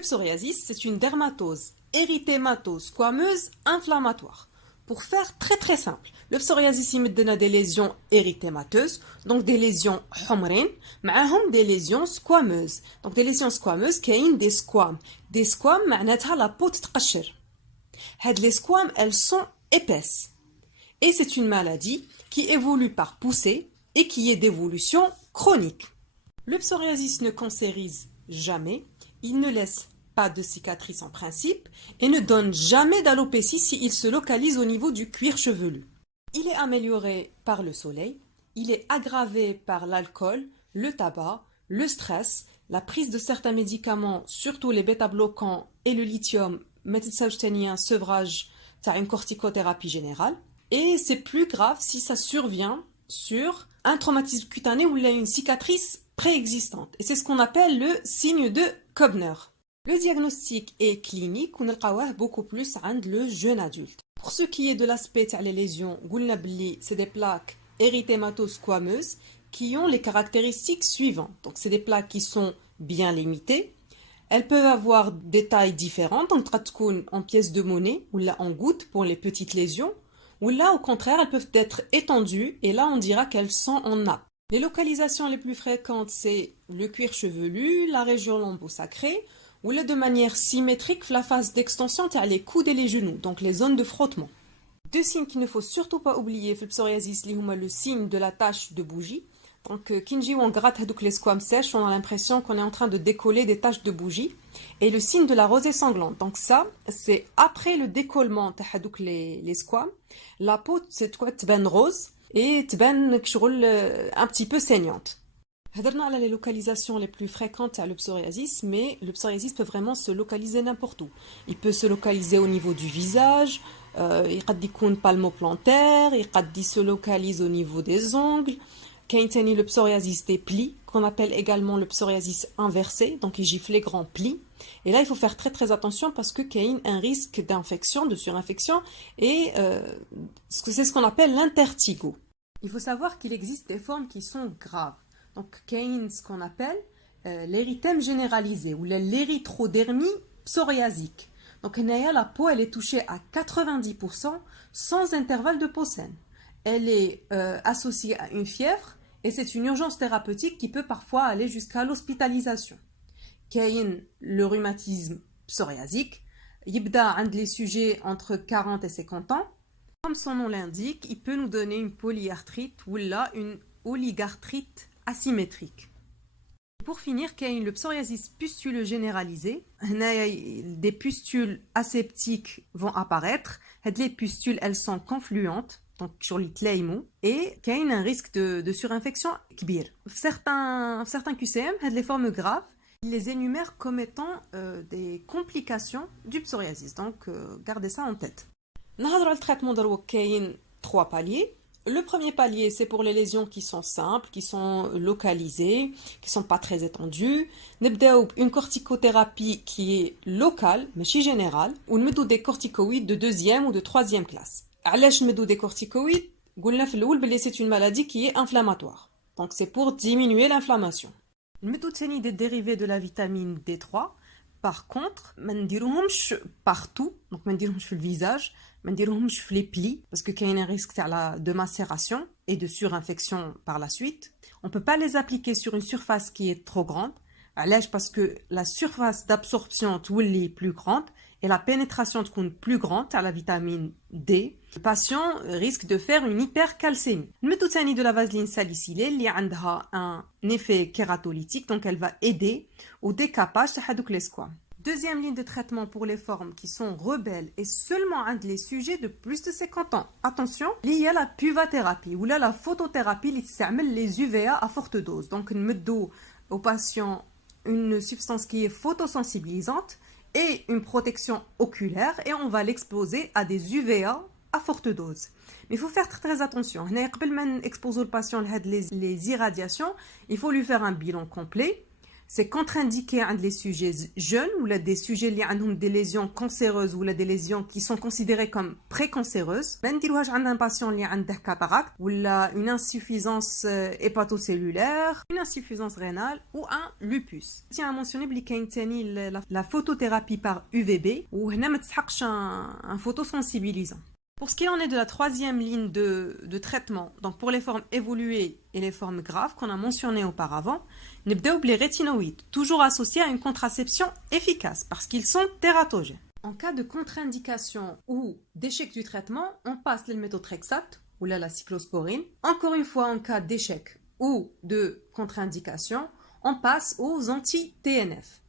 Le psoriasis, c'est une dermatose érythémato-squameuse inflammatoire. Pour faire très simple, le psoriasis il donne des lésions érythémateuses, donc des lésions humrines, معاهم des lésions squameuses. Donc des lésions squameuses, كاين des squames. Des squames, معناتها la peau تتقشر. Les squames, elles sont épaisses. Et c'est une maladie qui évolue par poussée et qui est d'évolution chronique. Le psoriasis ne cancérise jamais, il ne laisse pas de cicatrices en principe et ne donne jamais d'alopécie s'il se localise au niveau du cuir chevelu. Il est amélioré par le soleil, il est aggravé par l'alcool, le tabac, le stress, la prise de certains médicaments, surtout les bêta-bloquants et le lithium, méthylsaustanien, sevrage, t'as une corticothérapie générale. Et c'est plus grave si ça survient sur un traumatisme cutané ou une cicatrice préexistante. Et c'est ce qu'on appelle le signe de Koebner. Le diagnostic est clinique, on le beaucoup plus عند le jeune adulte. Pour ce qui est de l'aspect des lésions, c'est des plaques érythémato-squameuses qui ont les caractéristiques suivantes. Donc c'est des plaques qui sont bien limitées. Elles peuvent avoir des tailles différentes, donc en pièces de monnaie ou là en gouttes pour les petites lésions, ou là au contraire elles peuvent être étendues et là on dira qu'elles sont en nappe. Les localisations les plus fréquentes c'est le cuir chevelu, la région lombo-sacrée, ou là de manière symétrique la phase d'extension t'as les coudes et les genoux, donc les zones de frottement. Deux signes qu'il ne faut surtout pas oublier في psoriasis li huma le signe de la tache de bougie. Donc kinji on gratte hadouk les squames sèches, on a l'impression qu'on est en train de décoller des taches de bougie, et le signe de la rosée sanglante. Donc ça c'est après le décollement تاع hadouk les squames, la peau c'est quoi تبان rose et تبان كشغل un petit peu saignante. هضرنا على les localisations les plus fréquentes à le psoriasis, mais le psoriasis peut vraiment se localiser n'importe où. Il peut se localiser au niveau du visage, يقد يكون palmoplantaire, يقد se localise au niveau des ongles. كاين تاني le psoriasis des plis, qu'on appelle également le psoriasis inversé, donc il gifle les grands plis. Et là, il faut faire très attention parce que كاين un risque d'infection, de surinfection, et c'est ce qu'on appelle l'intertigo. Il faut savoir qu'il existe des formes qui sont graves. Donc, كاين ce qu'on appelle l'érythème généralisé ou l'érythrodermie psoriasique. Donc, la peau, elle est touchée à 90% sans intervalle de peau saine. Elle est associée à une fièvre et c'est une urgence thérapeutique qui peut parfois aller jusqu'à l'hospitalisation. كاين le rhumatisme psoriasique, يبدأ عند les sujets entre 40 et 50 ans. Comme son nom l'indique, il peut nous donner une polyarthrite ou là une oligarthrite asymétrique. Pour finir, كاين le psoriasis pustuleux généralisé. Des pustules aseptiques vont apparaître. Les pustules, elles sont confluentes, donc sur les tlaïmou, et كاين un risque de surinfection كبير. Certains QCM, les formes graves, ils les énumèrent comme étant des complications du psoriasis. Donc, gardez ça en tête. نهضروا على التريتمون دروك كاين 3 paliers. Le premier palier, c'est pour les lésions qui sont simples, qui sont localisées, qui ne sont pas très étendues. نبداو une corticothérapie qui est locale, ماشي générale, ou نمدو des corticoïdes de 2e ou de 3e classe. علاش نمدو des corticoïdes؟ قلنا في الأول بلي c'est une maladie qui est inflammatoire. Donc c'est pour diminuer l'inflammation. نمدو تاني des dérivés de la vitamine D3. Par contre, ما نديروهمش partout, donc ما نديروهمش في الvisage, ما نديروهمش في les plis parce que كاين un risque de macération et de surinfection par la suite. On peut pas les appliquer sur une surface qui est trop grande. علاش parce que la surface d'absorption تولي plus grande et la pénétration تكون plus grande à la vitamine D. Le patient risque de faire une hypercalcémie. نمدو تاني de la vaseline salicylée اللي عندها un effet kératolytique, donc elle va aider au décapage تاع هذوك les squames. Deuxième ligne de traitement pour les formes qui sont rebelles et seulement عند les sujets de plus de 50 ans. Attention, il y a la puvathérapie ou là la photothérapie اللي تستعمل les UVA à forte dose. Donc نمدو aux patients une substance qui est photosensibilisante et une protection oculaire et on va l'exposer à des UVA à forte dose. Mais il faut faire très attention. قبل ما نexposer le patient à les irradiations, il faut lui faire un bilan complet. c'est contre-indiqué عند les sujets jeunes ou là des sujets اللي عندهم des lésions cancéreuses ou là des lésions qui sont considérées comme précancéreuses. ما نديروهاش عند un patient اللي عنده cataracte ou là une insuffisance hépatocellulaire, une insuffisance rénale ou un lupus. Je tiens à mentionner بلي كاين ثاني la photothérapie par UVB وهنا ما تسحقش un photosensibilisant. Pour ce qui en est de la troisième ligne de traitement, donc pour les formes évoluées et les formes graves qu'on a mentionnées auparavant, نبداو les rétinoïdes, toujours associés à une contraception efficace parce qu'ils sont tératogènes. En cas de contre-indication ou d'échec du traitement, on passe le méthotrexate ou là la cyclosporine. Encore une fois, en cas d'échec ou de contre-indication, on passe aux anti-TNF.